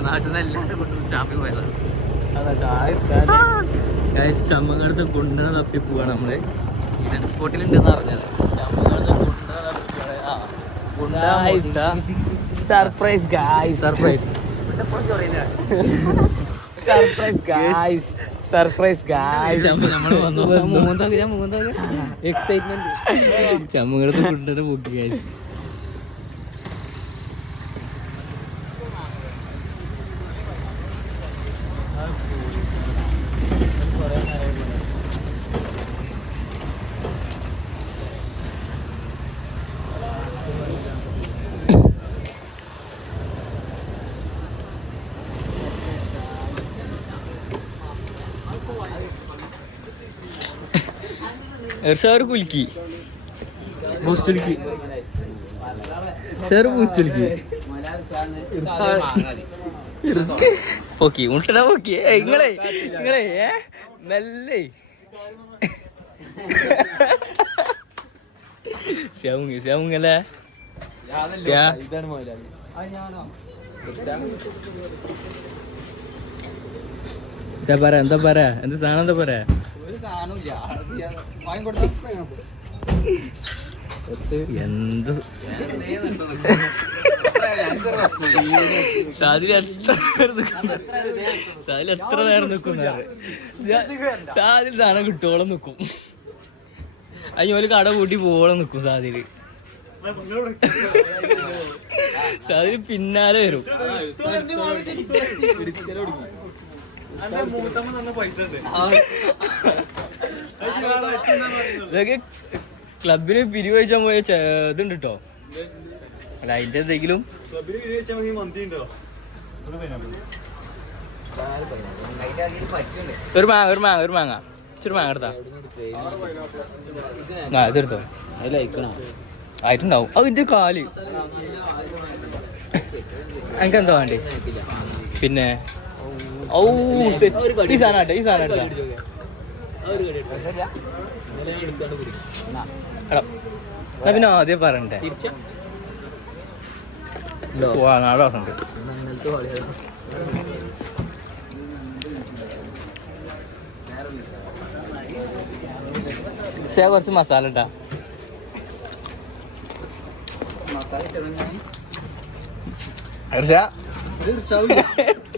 നാട്ടിൽ നിന്ന് എല്ലാവരും കൊണ്ട് ചാമ്പി പോയതാണ് ഗൈസ് ചമ്മങ്ങടുത്ത് കുണ്ടന തപ്പി പോവാണ് നമ്മൾ സ്പോട്ടിൽ സ്പോട്ടിലുണ്ടെന്ന് അറിഞ്ഞത് ചമ്മങ്ങടുത്ത് തപ്പി. Surprise guys surprise surprise guys surprise guys നമ്മൾ വന്നു മൂന്നാമത് ഞാൻ മൂന്നാമത് എക്സൈറ്റ്മെന്റ് ചമ്മങ്ങടുത്ത് കുണ്ടന പോക്കി ഗൈസ് സാർ കുലുക്കി ബൂസ്റ്റ് കുലുക്കി സാർ ബൂസ്റ്റ് കുലുക്കി ഓക്കെ മുട്ടന ഓക്കെ ഇങ്ങളെ ഇങ്ങളെ ഏ? നല്ലേ. ശ്യാമുങ്ങ ശ്യാമുങ്ങല്ലേ? ശ്യാ. ശ്യാ പറ എന്താ പറ? എന്താ സാധനം എന്താ പറ? എന്ത് സാദിൽ എത്ര നേരം നിക്കും? സാദിൽ എത്ര നേരം നിക്കും സാദിൽ സാധനം കിട്ടുവോളം നിക്കും ഒരു കട കൂട്ടി പോവോളം നിക്കും സാദിൽ സാദിൽ പിന്നാലെ വരും ഇതൊക്കെ ക്ലബിന് പിരിവ് വെച്ചാൽ പോയ ഇതുണ്ട് കേട്ടോ അല്ല അതിന്റെ എന്തെങ്കിലും? ഒരു മാങ്ങ ഒരു മാങ്ങ ഒരു മാങ്ങ. ഇച്ചിരി മാങ്ങ എടുത്താ. ആ ഇതെടുത്തോ ആയിട്ടുണ്ടാവും. അതിന്റെ കാൽ. എനിക്ക് എന്താ വേണ്ടേ? പിന്നെ? ഔ ഈ സാധനം ഈ സാധനം എടുത്താ എടാ പിന്നെ ആദ്യം പറയണ്ടേ? നാളെ ദിവസമുണ്ട്. സേ കുറച്ച് മസാല ഇട്ടാ